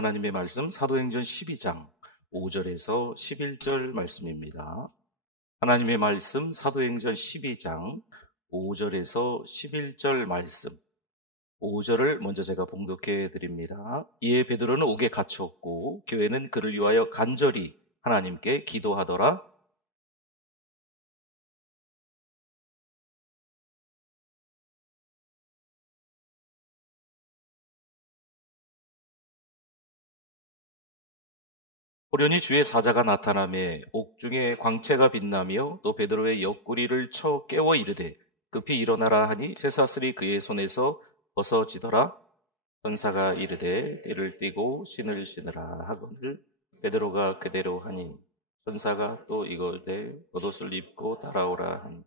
하나님의 말씀 사도행전 12장 5절에서 11절 말씀입니다. 하나님의 말씀 사도행전 12장 5절에서 11절 말씀 5절을 먼저 제가 봉독해 드립니다. 이에 베드로는 옥에 갇혔고 교회는 그를 위하여 간절히 하나님께 기도하더라. 호련히 주의 사자가 나타나매 옥중에 광채가 빛나며 또 베드로의 옆구리를 쳐 깨워 이르되 급히 일어나라 하니 쇠사슬이 그의 손에서 벗어지더라. 천사가 이르되 띠를 띠고 신을 신으라 하거늘 베드로가 그대로 하니 천사가 또 이르되 겉옷을 입고 따라오라 하니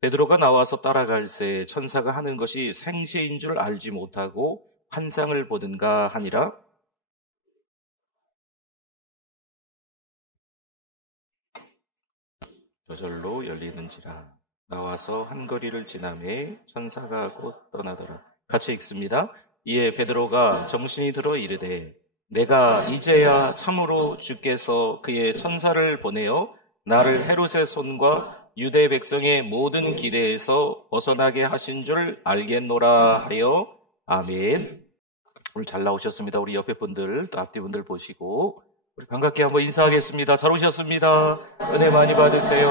베드로가 나와서 따라갈새 천사가 하는 것이 생시인 줄 알지 못하고 환상을 보든가 하니라. 저절로 열리는지라. 나와서 한 거리를 지나매 천사가 곧 떠나더라. 같이 읽습니다. 이에 베드로가 정신이 들어 이르되 내가 이제야 참으로 주께서 그의 천사를 보내어 나를 헤롯의 손과 유대 백성의 모든 기대에서 벗어나게 하신 줄 알겠노라 하여 아멘. 오늘 잘 나오셨습니다. 우리 옆에 분들 또 앞뒤 분들 보시고 우리 반갑게 한번 인사하겠습니다. 잘 오셨습니다. 은혜 많이 받으세요.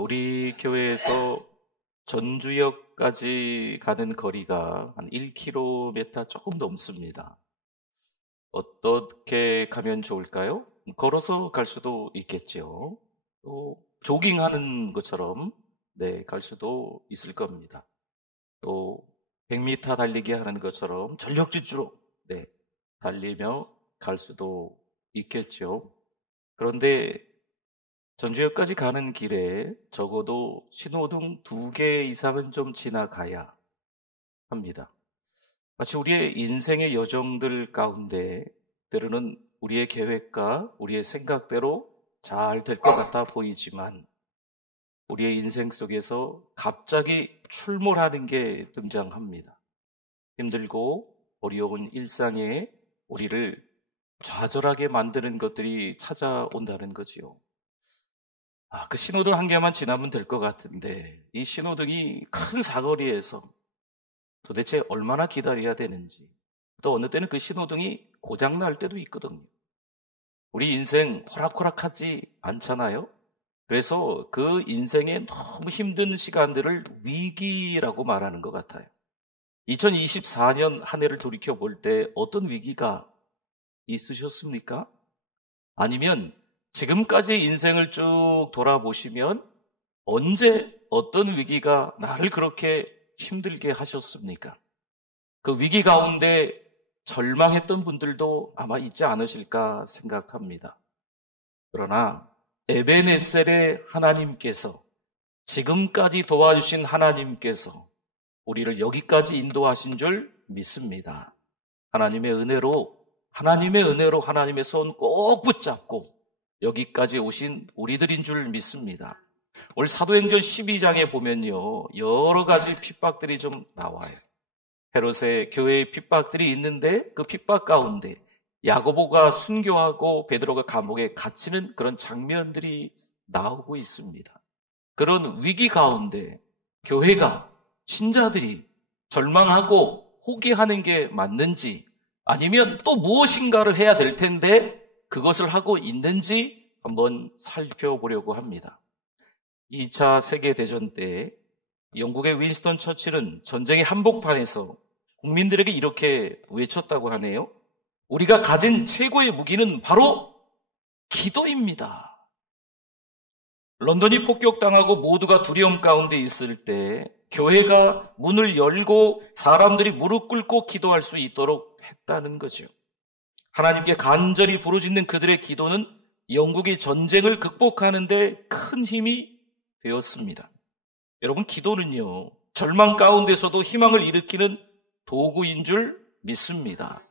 우리 교회에서 전주역까지 가는 거리가 한 1km 조금 넘습니다. 어떻게 가면 좋을까요? 걸어서 갈 수도 있겠죠. 또 조깅하는 것처럼 갈 수도 있을 겁니다. 또 100m 달리기 하는 것처럼 전력질주로 달리며 갈 수도 있겠죠. 그런데 전주역까지 가는 길에 적어도 신호등 2개 이상은 좀 지나가야 합니다. 마치 우리의 인생의 여정들 가운데 때로는 우리의 계획과 우리의 생각대로 잘 될 것 같아 보이지만 우리의 인생 속에서 갑자기 출몰하는 게 등장합니다. 힘들고 어려운 일상에 우리를 좌절하게 만드는 것들이 찾아온다는 거지요. 그 신호등 한 개만 지나면 될 것 같은데 이 신호등이 큰 사거리에서 도대체 얼마나 기다려야 되는지, 또 어느 때는 그 신호등이 고장날 때도 있거든요. 우리 인생 호락호락하지 않잖아요. 그래서 그 인생의 너무 힘든 시간들을 위기라고 말하는 것 같아요. 2024년 한 해를 돌이켜볼 때 어떤 위기가 있으셨습니까? 아니면 지금까지 인생을 쭉 돌아보시면 언제 어떤 위기가 나를 그렇게 힘들게 하셨습니까? 그 위기 가운데 절망했던 분들도 아마 있지 않으실까 생각합니다. 그러나 에베네셀의 하나님께서, 지금까지 도와주신 하나님께서 우리를 여기까지 인도하신 줄 믿습니다. 하나님의 은혜로 하나님의 손 꼭 붙잡고 여기까지 오신 우리들인 줄 믿습니다. 오늘 사도행전 12장에 보면요, 여러 가지 핍박들이 좀 나와요. 헤롯의 교회의 핍박들이 있는데 그 핍박 가운데 야고보가 순교하고 베드로가 감옥에 갇히는 그런 장면들이 나오고 있습니다. 그런 위기 가운데 교회가, 신자들이 절망하고 포기하는 게 맞는지, 아니면 또 무엇인가를 해야 될 텐데 그것을 하고 있는지 한번 살펴보려고 합니다. 2차 세계대전 때 영국의 윈스턴 처칠은 전쟁의 한복판에서 국민들에게 이렇게 외쳤다고 하네요. 우리가 가진 최고의 무기는 바로 기도입니다. 런던이 폭격당하고 모두가 두려움 가운데 있을 때 교회가 문을 열고 사람들이 무릎 꿇고 기도할 수 있도록 했다는 거죠. 하나님께 간절히 부르짖는 그들의 기도는 영국이 전쟁을 극복하는 데 큰 힘이 되었습니다. 여러분, 기도는요, 절망 가운데서도 희망을 일으키는 도구인 줄 믿습니다.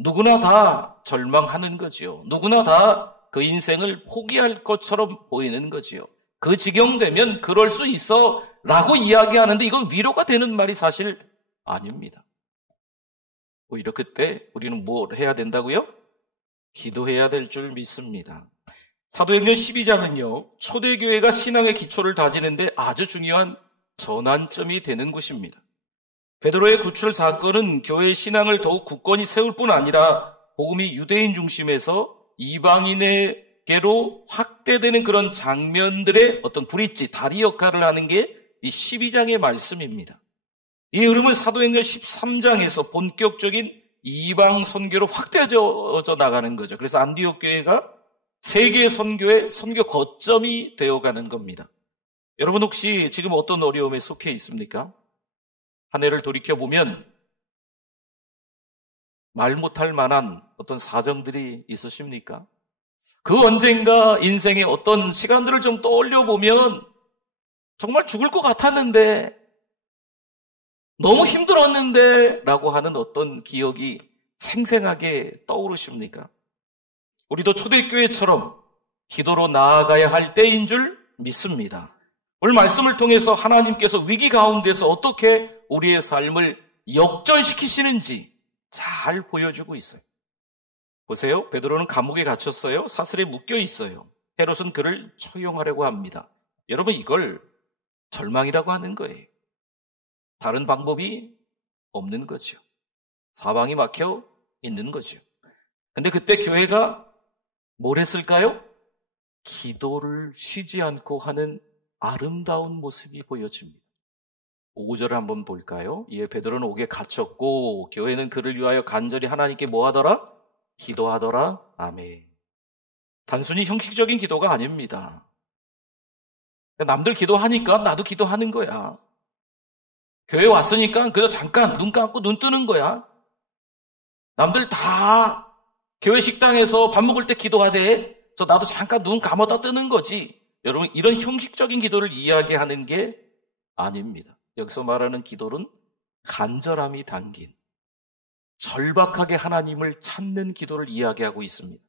누구나 다 절망하는 거지요. 누구나 다 그 인생을 포기할 것처럼 보이는 거지요. 그 지경 되면 그럴 수 있어 라고 이야기하는데 이건 위로가 되는 말이 사실 아닙니다. 오히려 그때 우리는 뭘 해야 된다고요? 기도해야 될 줄 믿습니다. 사도행전 12장은요, 초대교회가 신앙의 기초를 다지는데 아주 중요한 전환점이 되는 곳입니다. 베드로의 구출 사건은 교회의 신앙을 더욱 굳건히 세울 뿐 아니라 복음이 유대인 중심에서 이방인에게로 확대되는 그런 장면들의 어떤 브릿지, 다리 역할을 하는 게 이 12장의 말씀입니다. 이 흐름은 사도행전 13장에서 본격적인 이방 선교로 확대져 나가는 거죠. 그래서 안디옥 교회가 세계 선교의 선교 거점이 되어가는 겁니다. 여러분 혹시 지금 어떤 어려움에 속해 있습니까? 한 해를 돌이켜보면 말 못할 만한 어떤 사정들이 있으십니까? 그 언젠가 인생의 어떤 시간들을 좀 떠올려보면 정말 죽을 것 같았는데, 너무 힘들었는데 라고 하는 어떤 기억이 생생하게 떠오르십니까? 우리도 초대교회처럼 기도로 나아가야 할 때인 줄 믿습니다. 오늘 말씀을 통해서 하나님께서 위기 가운데서 어떻게 우리의 삶을 역전시키시는지 잘 보여주고 있어요. 보세요. 베드로는 감옥에 갇혔어요. 사슬에 묶여 있어요. 헤롯은 그를 처형하려고 합니다. 여러분, 이걸 절망이라고 하는 거예요. 다른 방법이 없는 거죠. 사방이 막혀 있는 거죠. 근데 그때 교회가 뭘 했을까요? 기도를 쉬지 않고 하는 아름다운 모습이 보여집니다. 5절을 한번 볼까요? 이에 베드로는 옥에 갇혔고 교회는 그를 위하여 간절히 하나님께 뭐 하더라? 기도하더라. 아멘. 단순히 형식적인 기도가 아닙니다. 남들 기도하니까 나도 기도하는 거야. 교회 왔으니까 그저 잠깐 눈 감고 눈 뜨는 거야. 남들 다 교회 식당에서 밥 먹을 때 기도하대. 저 나도 잠깐 눈 감았다 뜨는 거지. 여러분, 이런 형식적인 기도를 이야기하는 게 아닙니다. 여기서 말하는 기도는 간절함이 담긴 절박하게 하나님을 찾는 기도를 이야기하고 있습니다.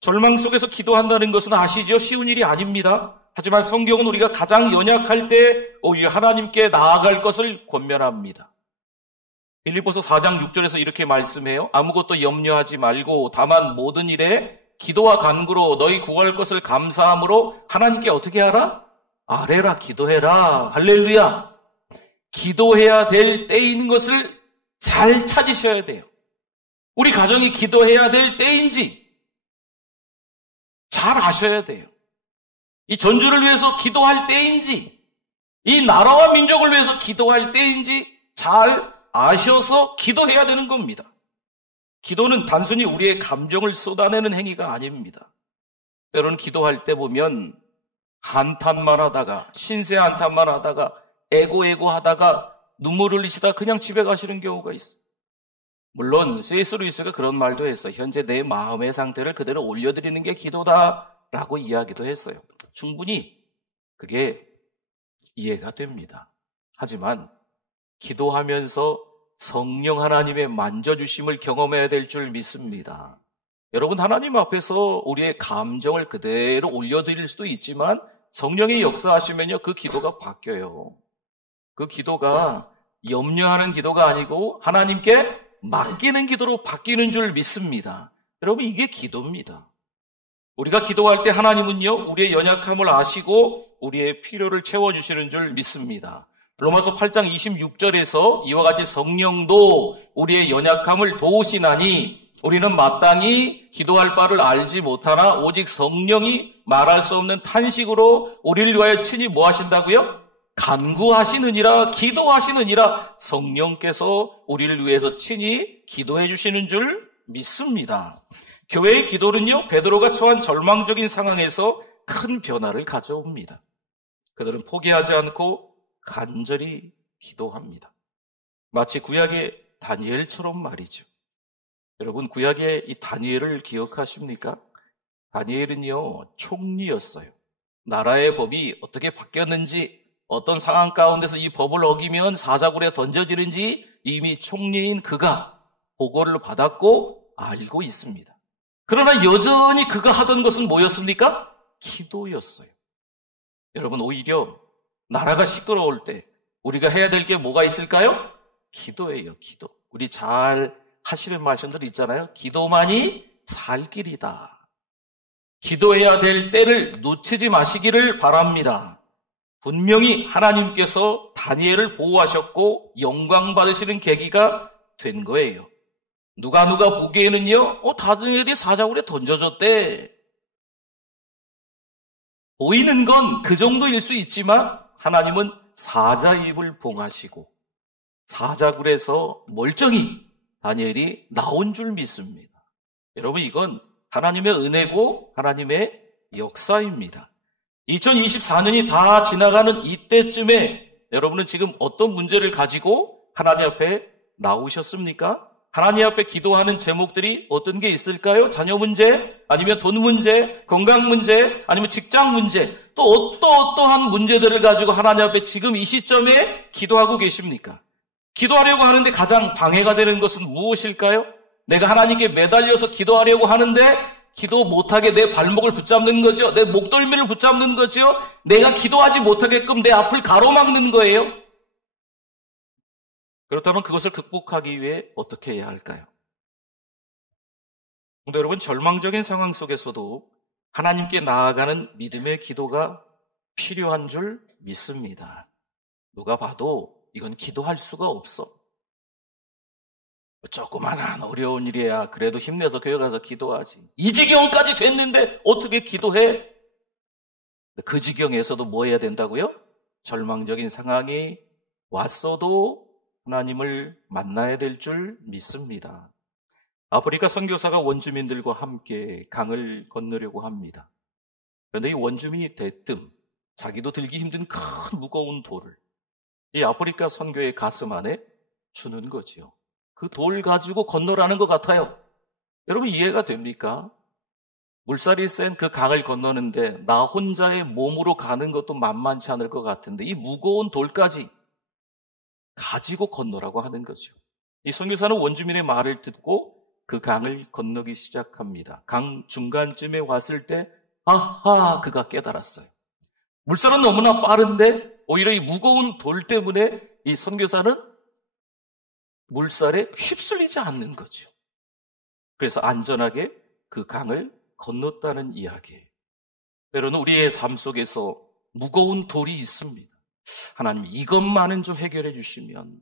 절망 속에서 기도한다는 것은 아시죠? 쉬운 일이 아닙니다. 하지만 성경은 우리가 가장 연약할 때 오히려 하나님께 나아갈 것을 권면합니다. 빌립보서 4장 6절에서 이렇게 말씀해요. 아무것도 염려하지 말고 다만 모든 일에 기도와 간구로 너희 구할 것을 감사함으로 하나님께 어떻게 하라? 아뢰라, 기도해라. 할렐루야. 기도해야 될 때인 것을 잘 찾으셔야 돼요. 우리 가정이 기도해야 될 때인지 잘 아셔야 돼요. 이 전주를 위해서 기도할 때인지, 이 나라와 민족을 위해서 기도할 때인지 잘 아셔서 기도해야 되는 겁니다. 기도는 단순히 우리의 감정을 쏟아내는 행위가 아닙니다. 때로는 기도할 때 보면 한탄만 하다가, 신세 한탄만 하다가, 에고 하다가 눈물 흘리시다 그냥 집에 가시는 경우가 있어요. 물론 C.S. 루이스가 그런 말도 했어요. 현재 내 마음의 상태를 그대로 올려드리는 게 기도다라고 이야기도 했어요. 충분히 그게 이해가 됩니다. 하지만 기도하면서 성령 하나님의 만져주심을 경험해야 될 줄 믿습니다. 여러분, 하나님 앞에서 우리의 감정을 그대로 올려드릴 수도 있지만 성령이 역사하시면요, 그 기도가 바뀌어요. 그 기도가 염려하는 기도가 아니고 하나님께 맡기는 기도로 바뀌는 줄 믿습니다. 여러분, 이게 기도입니다. 우리가 기도할 때 하나님은요, 우리의 연약함을 아시고 우리의 필요를 채워주시는 줄 믿습니다. 로마서 8장 26절에서 이와 같이 성령도 우리의 연약함을 도우시나니 우리는 마땅히 기도할 바를 알지 못하나 오직 성령이 말할 수 없는 탄식으로 우리를 위하여 친히 뭐 하신다고요? 간구하시느니라, 기도하시느니라. 성령께서 우리를 위해서 친히 기도해 주시는 줄 믿습니다. 교회의 기도는요, 베드로가 처한 절망적인 상황에서 큰 변화를 가져옵니다. 그들은 포기하지 않고 간절히 기도합니다. 마치 구약의 다니엘처럼 말이죠. 여러분, 구약의 이 다니엘을 기억하십니까? 다니엘은요, 총리였어요. 나라의 법이 어떻게 바뀌었는지, 어떤 상황 가운데서 이 법을 어기면 사자굴에 던져지는지 이미 총리인 그가 보고를 받았고 알고 있습니다. 그러나 여전히 그가 하던 것은 뭐였습니까? 기도였어요. 여러분, 오히려 나라가 시끄러울 때 우리가 해야 될 게 뭐가 있을까요? 기도예요, 기도. 우리 잘 하시는 말씀들 있잖아요. 기도만이 살 길이다. 기도해야 될 때를 놓치지 마시기를 바랍니다. 분명히 하나님께서 다니엘을 보호하셨고 영광 받으시는 계기가 된 거예요. 누가 보기에는요, 다니엘이 사자굴에 던져졌대. 보이는 건 그 정도일 수 있지만 하나님은 사자 입을 봉하시고 사자굴에서 멀쩡히 다니엘이 나온 줄 믿습니다. 여러분, 이건 하나님의 은혜고 하나님의 역사입니다. 2024년이 다 지나가는 이때쯤에 여러분은 지금 어떤 문제를 가지고 하나님 앞에 나오셨습니까? 하나님 앞에 기도하는 제목들이 어떤 게 있을까요? 자녀 문제, 아니면 돈 문제, 건강 문제, 아니면 직장 문제, 또 어떠한 문제들을 가지고 하나님 앞에 지금 이 시점에 기도하고 계십니까? 기도하려고 하는데 가장 방해가 되는 것은 무엇일까요? 내가 하나님께 매달려서 기도하려고 하는데 기도 못하게 내 발목을 붙잡는 거죠. 내 목덜미를 붙잡는 거죠. 내가 기도하지 못하게끔 내 앞을 가로막는 거예요. 그렇다면 그것을 극복하기 위해 어떻게 해야 할까요? 근데 여러분, 절망적인 상황 속에서도 하나님께 나아가는 믿음의 기도가 필요한 줄 믿습니다. 누가 봐도 이건 기도할 수가 없어. 조그만한 어려운 일이야. 그래도 힘내서 교회 가서 기도하지. 이 지경까지 됐는데 어떻게 기도해? 그 지경에서도 뭐 해야 된다고요? 절망적인 상황이 왔어도 하나님을 만나야 될 줄 믿습니다. 아프리카 선교사가 원주민들과 함께 강을 건너려고 합니다. 그런데 이 원주민이 대뜸 자기도 들기 힘든 큰 무거운 돌을 이 아프리카 선교의 가슴 안에 주는 거지요. 그 돌 가지고 건너라는 것 같아요. 여러분, 이해가 됩니까? 물살이 센 그 강을 건너는데 나 혼자의 몸으로 가는 것도 만만치 않을 것 같은데 이 무거운 돌까지 가지고 건너라고 하는 거죠. 이 선교사는 원주민의 말을 듣고 그 강을 건너기 시작합니다. 강 중간쯤에 왔을 때 아하, 그가 깨달았어요. 물살은 너무나 빠른데 오히려 이 무거운 돌 때문에 이 선교사는 물살에 휩쓸리지 않는 거죠. 그래서 안전하게 그 강을 건넜다는 이야기예요. 때로는 우리의 삶 속에서 무거운 돌이 있습니다. 하나님, 이것만은 좀 해결해 주시면,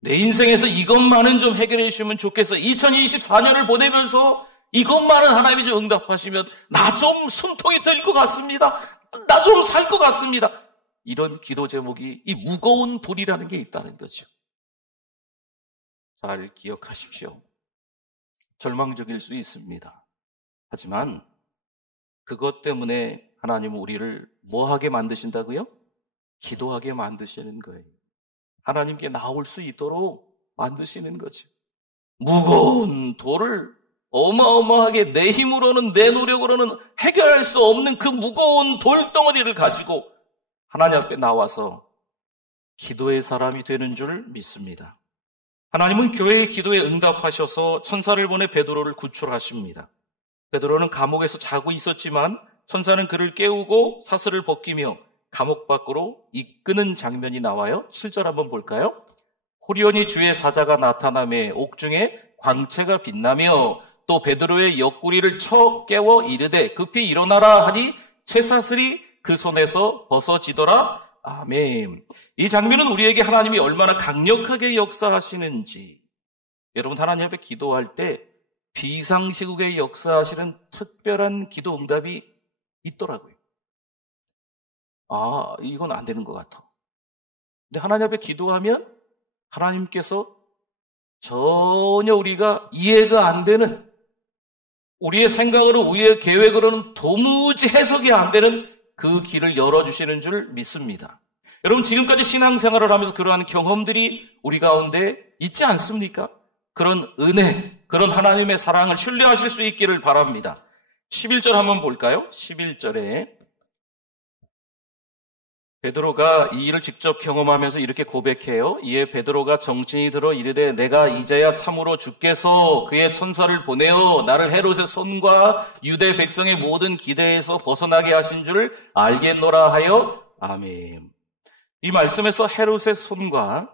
내 인생에서 이것만은 좀 해결해 주시면 좋겠어. 2024년을 보내면서 이것만은 하나님이 좀 응답하시면 나 좀 숨통이 들 것 같습니다. 나 좀 살 것 같습니다. 이런 기도 제목이 이 무거운 돌이라는 게 있다는 거죠. 잘 기억하십시오. 절망적일 수 있습니다. 하지만 그것 때문에 하나님은 우리를 뭐하게 만드신다고요? 기도하게 만드시는 거예요. 하나님께 나올 수 있도록 만드시는 거죠. 무거운 돌을 어마어마하게 내 힘으로는, 내 노력으로는 해결할 수 없는 그 무거운 돌덩어리를 가지고 하나님 앞에 나와서 기도의 사람이 되는 줄 믿습니다. 하나님은 교회의 기도에 응답하셔서 천사를 보내 베드로를 구출하십니다. 베드로는 감옥에서 자고 있었지만 천사는 그를 깨우고 사슬을 벗기며 감옥 밖으로 이끄는 장면이 나와요. 7절 한번 볼까요? 호련히 주의 사자가 나타나매 옥중에 광채가 빛나며 또 베드로의 옆구리를 쳐 깨워 이르되 급히 일어나라 하니 쇠사슬이 그 손에서 벗어지더라. 아멘. 이 장면은 우리에게 하나님이 얼마나 강력하게 역사하시는지, 여러분, 하나님 앞에 기도할 때 비상시국에 역사하시는 특별한 기도 응답이 있더라고요. 아, 이건 안 되는 것 같아. 근데 하나님 앞에 기도하면 하나님께서 전혀 우리가 이해가 안 되는, 우리의 생각으로, 우리의 계획으로는 도무지 해석이 안 되는 그 길을 열어주시는 줄 믿습니다. 여러분, 지금까지 신앙생활을 하면서 그러한 경험들이 우리 가운데 있지 않습니까? 그런 은혜, 그런 하나님의 사랑을 신뢰하실 수 있기를 바랍니다. 11절 한번 볼까요? 11절에 베드로가 이 일을 직접 경험하면서 이렇게 고백해요. 이에 베드로가 정신이 들어 이르되 내가 이제야 참으로 주께서 그의 천사를 보내어 나를 헤롯의 손과 유대 백성의 모든 기대에서 벗어나게 하신 줄 알겠노라 하여 아멘. 이 말씀에서 헤롯의 손과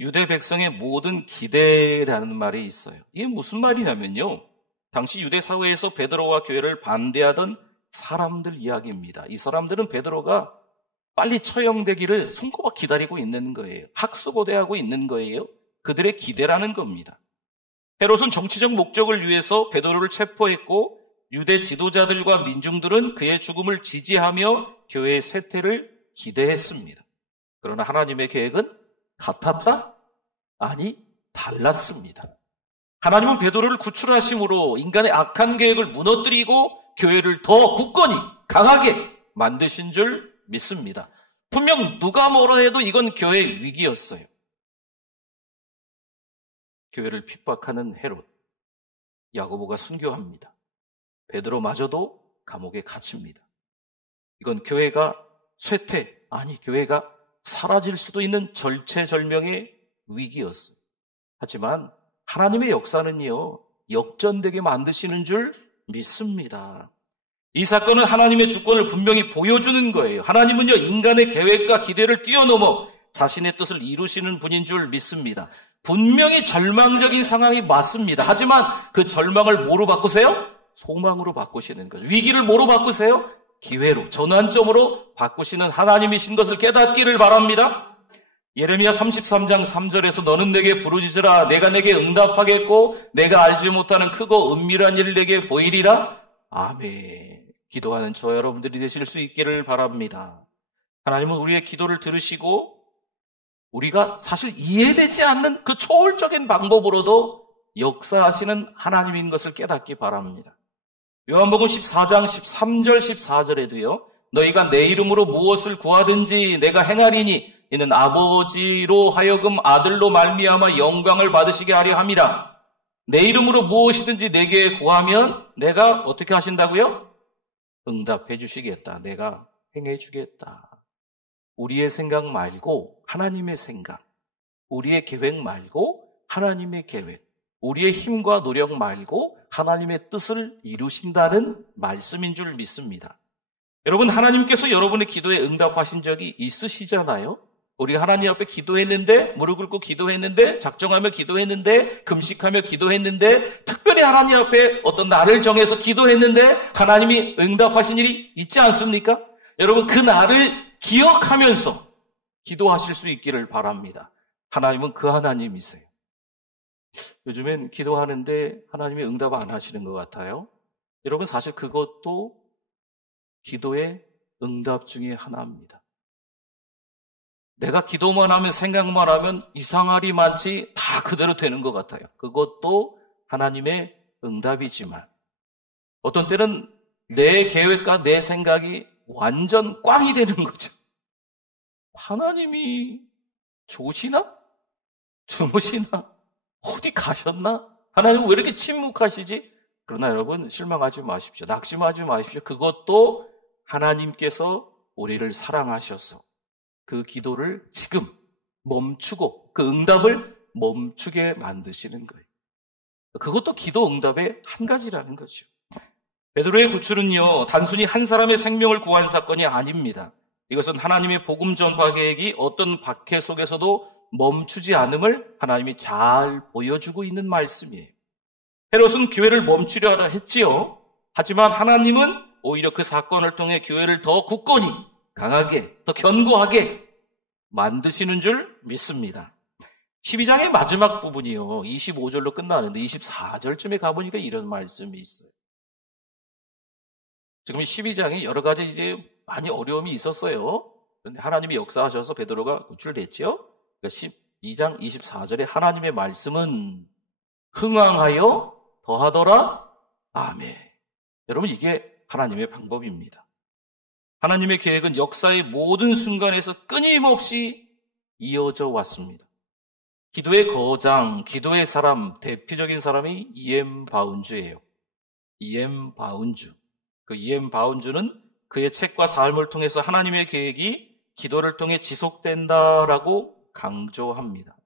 유대 백성의 모든 기대라는 말이 있어요. 이게 무슨 말이냐면요. 당시 유대 사회에서 베드로와 교회를 반대하던 사람들 이야기입니다. 이 사람들은 베드로가 빨리 처형되기를 손꼽아 기다리고 있는 거예요. 학수고대하고 있는 거예요. 그들의 기대라는 겁니다. 헤롯은 정치적 목적을 위해서 베드로를 체포했고 유대 지도자들과 민중들은 그의 죽음을 지지하며 교회의 쇠퇴를 기대했습니다. 그러나 하나님의 계획은 같았다? 아니, 달랐습니다. 하나님은 베드로를 구출하심으로 인간의 악한 계획을 무너뜨리고 교회를 더 굳건히 강하게 만드신 줄 믿습니다. 분명 누가 뭐라 해도 이건 교회의 위기였어요. 교회를 핍박하는 헤롯, 야고보가 순교합니다. 베드로마저도 감옥에 갇힙니다. 이건 교회가 쇠퇴, 아니 교회가 사라질 수도 있는 절체절명의 위기였어요. 하지만 하나님의 역사는요, 역전되게 만드시는 줄 믿습니다. 이 사건은 하나님의 주권을 분명히 보여주는 거예요. 하나님은요, 인간의 계획과 기대를 뛰어넘어 자신의 뜻을 이루시는 분인 줄 믿습니다. 분명히 절망적인 상황이 맞습니다. 하지만 그 절망을 뭐로 바꾸세요? 소망으로 바꾸시는 거죠. 위기를 뭐로 바꾸세요? 기회로, 전환점으로 바꾸시는 하나님이신 것을 깨닫기를 바랍니다. 예레미야 33장 3절에서 너는 내게 부르짖으라 내가 내게 응답하겠고 내가 알지 못하는 크고 은밀한 일을 내게 보이리라. 아멘. 기도하는 저 여러분들이 되실 수 있기를 바랍니다. 하나님은 우리의 기도를 들으시고 우리가 사실 이해되지 않는 그 초월적인 방법으로도 역사하시는 하나님인 것을 깨닫기 바랍니다. 요한복음 14장 13절 14절에도요. 너희가 내 이름으로 무엇을 구하든지 내가 행하리니 이는 아버지로 하여금 아들로 말미암아 영광을 받으시게 하려 함이라. 내 이름으로 무엇이든지 내게 구하면 내가 어떻게 하신다고요? 응답해 주시겠다. 내가 행해 주겠다. 우리의 생각 말고 하나님의 생각, 우리의 계획 말고 하나님의 계획, 우리의 힘과 노력 말고 하나님의 뜻을 이루신다는 말씀인 줄 믿습니다. 여러분, 하나님께서 여러분의 기도에 응답하신 적이 있으시잖아요? 우리 하나님 앞에 기도했는데, 무릎 꿇고 기도했는데, 작정하며 기도했는데, 금식하며 기도했는데, 특별히 하나님 앞에 어떤 날을 정해서 기도했는데 하나님이 응답하신 일이 있지 않습니까? 여러분, 그 날을 기억하면서 기도하실 수 있기를 바랍니다. 하나님은 그 하나님이세요. 요즘엔 기도하는데 하나님이 응답 안 하시는 것 같아요. 여러분, 사실 그것도 기도의 응답 중에 하나입니다. 내가 기도만 하면 생각만 하면 이상하리만치 다 그대로 되는 것 같아요. 그것도 하나님의 응답이지만 어떤 때는 내 계획과 내 생각이 완전 꽝이 되는 거죠. 하나님이 좋으시나? 주무시나? 어디 가셨나? 하나님은 왜 이렇게 침묵하시지? 그러나 여러분 실망하지 마십시오. 낙심하지 마십시오. 그것도 하나님께서 우리를 사랑하셔서 그 기도를 지금 멈추고 그 응답을 멈추게 만드시는 거예요. 그것도 기도 응답의 한 가지라는 거죠. 베드로의 구출은요, 단순히 한 사람의 생명을 구한 사건이 아닙니다. 이것은 하나님의 복음 전파 계획이 어떤 박해 속에서도 멈추지 않음을 하나님이 잘 보여주고 있는 말씀이에요. 헤롯은 교회를 멈추려 하라 했지요. 하지만 하나님은 오히려 그 사건을 통해 교회를 더 굳건히, 강하게, 더 견고하게 만드시는 줄 믿습니다. 12장의 마지막 부분이요, 25절로 끝나는데 24절쯤에 가보니까 이런 말씀이 있어요. 지금 12장이 여러 가지 이제 많이 어려움이 있었어요. 그런데 하나님이 역사하셔서 베드로가 구출됐죠. 그러니까 12장 24절에 하나님의 말씀은 흥왕하여 더하더라. 아멘. 여러분, 이게 하나님의 방법입니다. 하나님의 계획은 역사의 모든 순간에서 끊임없이 이어져 왔습니다. 기도의 거장, 기도의 사람, 대표적인 사람이 E.M. 바운주예요. E.M. 바운주. 그 E.M. 바운주는 그의 책과 삶을 통해서 하나님의 계획이 기도를 통해 지속된다라고 강조합니다.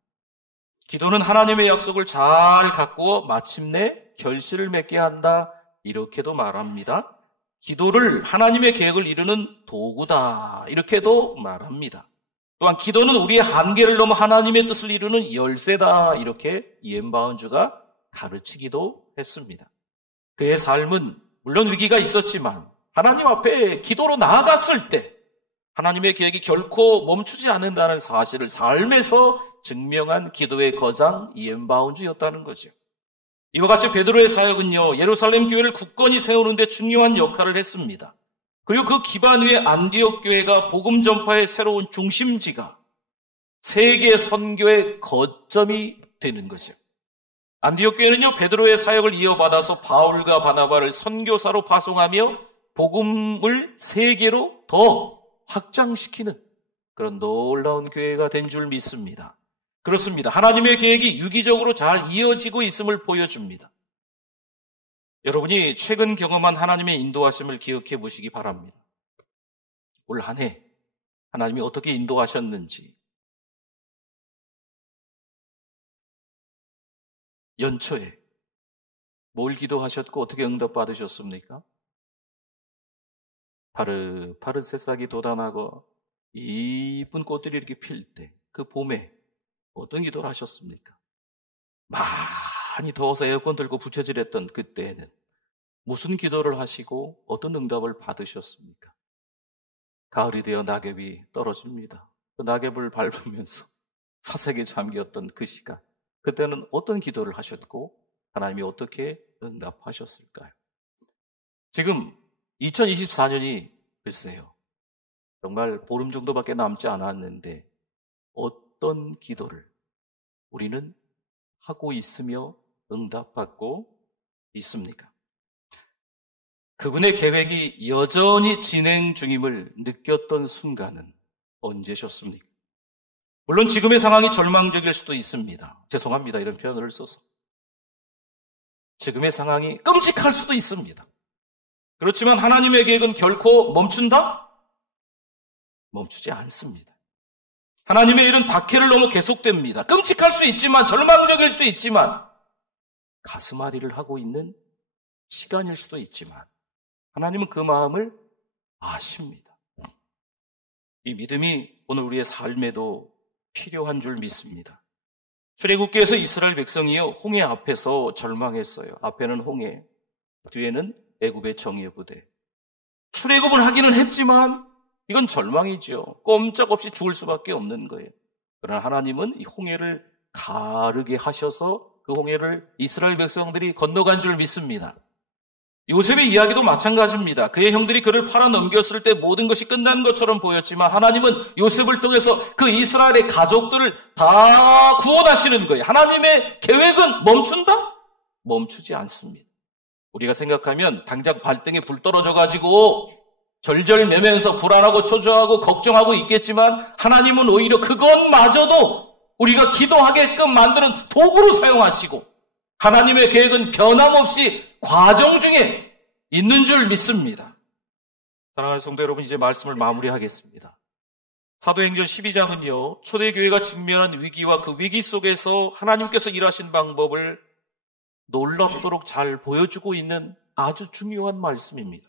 기도는 하나님의 약속을 잘 가꾸어 마침내 결실을 맺게 한다, 이렇게도 말합니다. 기도를 하나님의 계획을 이루는 도구다, 이렇게도 말합니다. 또한 기도는 우리의 한계를 넘어 하나님의 뜻을 이루는 열쇠다. 이렇게 이엔 바운주가 가르치기도 했습니다. 그의 삶은 물론 위기가 있었지만 하나님 앞에 기도로 나아갔을 때 하나님의 계획이 결코 멈추지 않는다는 사실을 삶에서 증명한 기도의 거장 이엔 바운주였다는 거죠. 이와 같이 베드로의 사역은요, 예루살렘 교회를 굳건히 세우는 데 중요한 역할을 했습니다. 그리고 그 기반 위에 안디옥 교회가 복음 전파의 새로운 중심지가 세계 선교의 거점이 되는 거죠. 안디옥 교회는요, 베드로의 사역을 이어받아서 바울과 바나바를 선교사로 파송하며 복음을 세계로 더 확장시키는 그런 놀라운 교회가 된 줄 믿습니다. 그렇습니다. 하나님의 계획이 유기적으로 잘 이어지고 있음을 보여줍니다. 여러분이 최근 경험한 하나님의 인도하심을 기억해 보시기 바랍니다. 올 한 해 하나님이 어떻게 인도하셨는지, 연초에 뭘 기도하셨고 어떻게 응답받으셨습니까? 파릇파릇 새싹이 돋아나고 이쁜 꽃들이 이렇게 필 때, 그 봄에 어떤 기도를 하셨습니까? 많이 더워서 에어컨 들고 부채질했던 그때에는 무슨 기도를 하시고 어떤 응답을 받으셨습니까? 가을이 되어 낙엽이 떨어집니다. 그 낙엽을 밟으면서 사색에 잠겼던 그 시간, 그때는 어떤 기도를 하셨고 하나님이 어떻게 응답하셨을까요? 지금 2024년이 글쎄요, 정말 보름 정도밖에 남지 않았는데 어떤 기도를 우리는 하고 있으며 응답받고 있습니까? 그분의 계획이 여전히 진행 중임을 느꼈던 순간은 언제셨습니까? 물론 지금의 상황이 절망적일 수도 있습니다. 죄송합니다, 이런 표현을 써서. 지금의 상황이 끔찍할 수도 있습니다. 그렇지만 하나님의 계획은 결코 멈춘다? 멈추지 않습니다. 하나님의 일은 박해를 넘어 계속됩니다. 끔찍할 수 있지만, 절망적일 수 있지만, 가슴앓이를 하고 있는 시간일 수도 있지만 하나님은 그 마음을 아십니다. 이 믿음이 오늘 우리의 삶에도 필요한 줄 믿습니다. 출애굽기에서 이스라엘 백성이요, 홍해 앞에서 절망했어요. 앞에는 홍해, 뒤에는 애굽의 정예 부대. 출애굽을 하기는 했지만 이건 절망이죠. 꼼짝없이 죽을 수밖에 없는 거예요. 그러나 하나님은 이 홍해를 가르게 하셔서 그 홍해를 이스라엘 백성들이 건너간 줄 믿습니다. 요셉의 이야기도 마찬가지입니다. 그의 형들이 그를 팔아 넘겼을 때 모든 것이 끝난 것처럼 보였지만 하나님은 요셉을 통해서 그 이스라엘의 가족들을 다 구원하시는 거예요. 하나님의 계획은 멈춘다? 멈추지 않습니다. 우리가 생각하면 당장 발등에 불 떨어져가지고 절절매면서 불안하고 초조하고 걱정하고 있겠지만 하나님은 오히려 그것마저도 우리가 기도하게끔 만드는 도구로 사용하시고 하나님의 계획은 변함없이 과정 중에 있는 줄 믿습니다. 사랑하는 성도 여러분, 이제 말씀을 마무리하겠습니다. 사도행전 12장은요, 초대교회가 직면한 위기와 그 위기 속에서 하나님께서 일하신 방법을 놀랍도록 잘 보여주고 있는 아주 중요한 말씀입니다.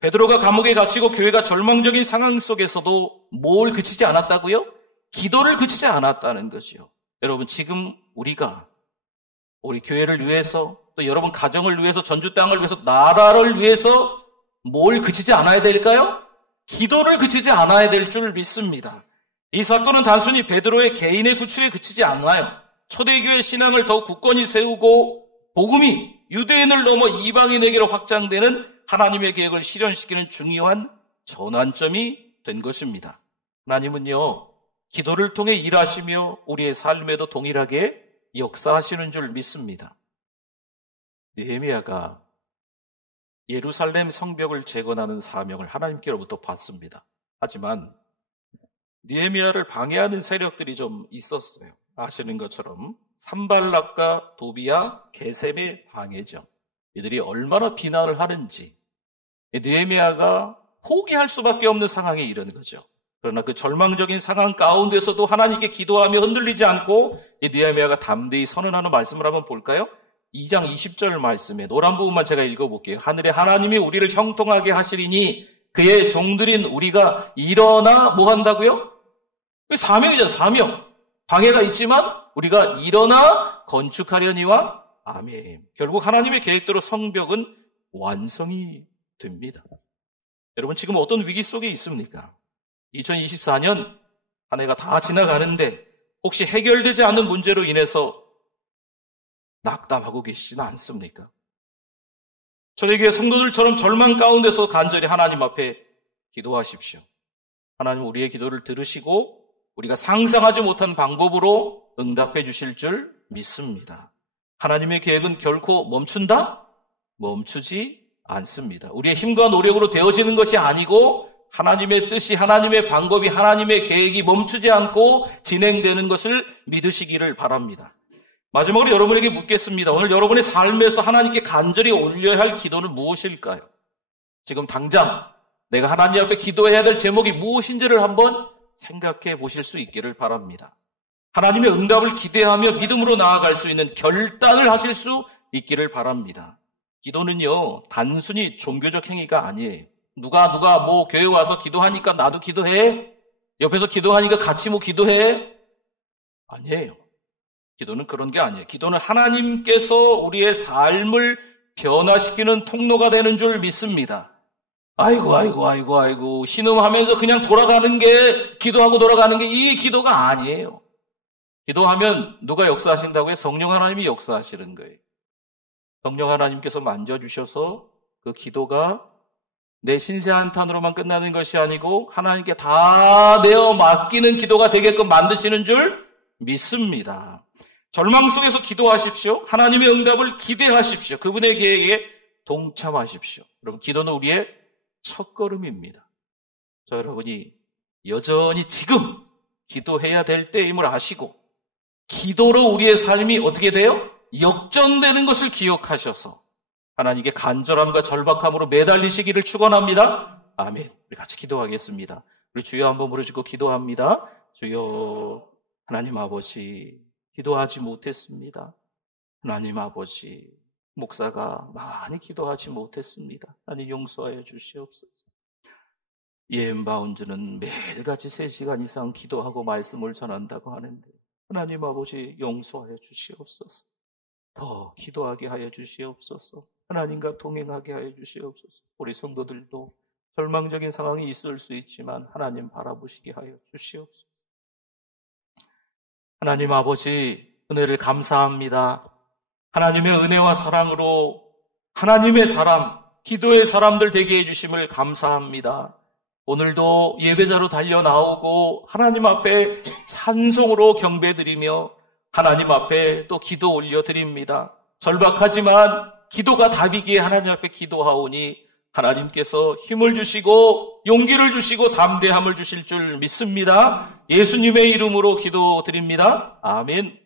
베드로가 감옥에 갇히고 교회가 절망적인 상황 속에서도 뭘 그치지 않았다고요? 기도를 그치지 않았다는 것이요. 여러분, 지금 우리가 우리 교회를 위해서, 또 여러분 가정을 위해서, 전주 땅을 위해서, 나라를 위해서 뭘 그치지 않아야 될까요? 기도를 그치지 않아야 될 줄 믿습니다. 이 사건은 단순히 베드로의 개인의 구출에 그치지 않아요. 초대교회 신앙을 더욱 굳건히 세우고 복음이 유대인을 넘어 이방인에게로 확장되는 하나님의 계획을 실현시키는 중요한 전환점이 된 것입니다. 하나님은요, 기도를 통해 일하시며 우리의 삶에도 동일하게 역사하시는 줄 믿습니다. 느헤미야가 예루살렘 성벽을 재건하는 사명을 하나님께로부터 받습니다. 하지만 느헤미야를 방해하는 세력들이 좀 있었어요. 아시는 것처럼 산발락과 도비야, 게셈의 방해죠. 이들이 얼마나 비난을 하는지 느헤미야가 포기할 수밖에 없는 상황에 이르는 거죠. 그러나 그 절망적인 상황 가운데서도 하나님께 기도하며 흔들리지 않고 이 느헤미야가 담대히 선언하는 말씀을 한번 볼까요? 2장 20절 말씀에 노란 부분만 제가 읽어볼게요. 하늘의 하나님이 우리를 형통하게 하시리니 그의 종들인 우리가 일어나 뭐 한다고요? 사명이죠, 사명. 방해가 있지만 우리가 일어나 건축하려니와 아멘. 결국 하나님의 계획대로 성벽은 완성이 됩니다. 여러분 지금 어떤 위기 속에 있습니까? 2024년 한 해가 다 지나가는데 혹시 해결되지 않는 문제로 인해서 낙담하고 계시지는 않습니까? 저에게 성도들처럼 절망 가운데서 간절히 하나님 앞에 기도하십시오. 하나님 우리의 기도를 들으시고 우리가 상상하지 못한 방법으로 응답해 주실 줄 믿습니다. 하나님의 계획은 결코 멈춘다? 멈추지 않습니다. 우리의 힘과 노력으로 되어지는 것이 아니고 하나님의 뜻이, 하나님의 방법이, 하나님의 계획이 멈추지 않고 진행되는 것을 믿으시기를 바랍니다. 마지막으로 여러분에게 묻겠습니다. 오늘 여러분의 삶에서 하나님께 간절히 올려야 할 기도는 무엇일까요? 지금 당장 내가 하나님 앞에 기도해야 될 제목이 무엇인지를 한번 생각해 보실 수 있기를 바랍니다. 하나님의 응답을 기대하며 믿음으로 나아갈 수 있는 결단을 하실 수 있기를 바랍니다. 기도는요, 단순히 종교적 행위가 아니에요. 누가 뭐 교회 와서 기도하니까 나도 기도해? 옆에서 기도하니까 같이 뭐 기도해? 아니에요. 기도는 그런 게 아니에요. 기도는 하나님께서 우리의 삶을 변화시키는 통로가 되는 줄 믿습니다. 아이고, 신음하면서 그냥 돌아가는 게, 기도하고 돌아가는 게 이 기도가 아니에요. 기도하면 누가 역사하신다고요? 성령 하나님이 역사하시는 거예요. 성령 하나님께서 만져주셔서 그 기도가 내 신세 한탄으로만 끝나는 것이 아니고 하나님께 다 내어 맡기는 기도가 되게끔 만드시는 줄 믿습니다. 절망 속에서 기도하십시오. 하나님의 응답을 기대하십시오. 그분의 계획에 동참하십시오. 여러분, 기도는 우리의 첫걸음입니다. 저 여러분이 여전히 지금 기도해야 될 때임을 아시고 기도로 우리의 삶이 어떻게 돼요? 역전되는 것을 기억하셔서 하나님께 간절함과 절박함으로 매달리시기를 축원합니다. 아멘. 우리 같이 기도하겠습니다. 우리 주여 한번 부르시고 기도합니다. 주여, 하나님 아버지, 기도하지 못했습니다. 하나님 아버지, 목사가 많이 기도하지 못했습니다. 하나님 용서하여 주시옵소서. EM바운드는 매일같이 3시간 이상 기도하고 말씀을 전한다고 하는데 하나님 아버지 용서하여 주시옵소서. 더 기도하게 하여 주시옵소서. 하나님과 동행하게 하여 주시옵소서. 우리 성도들도 절망적인 상황이 있을 수 있지만 하나님 바라보시게 하여 주시옵소서. 하나님 아버지, 은혜를 감사합니다. 하나님의 은혜와 사랑으로 하나님의 사람, 기도의 사람들 되게 해주심을 감사합니다. 오늘도 예배자로 달려 나오고 하나님 앞에 찬송으로 경배드리며 하나님 앞에 또 기도 올려드립니다. 절박하지만 기도가 답이기에 하나님 앞에 기도하오니 하나님께서 힘을 주시고 용기를 주시고 담대함을 주실 줄 믿습니다. 예수님의 이름으로 기도드립니다. 아멘.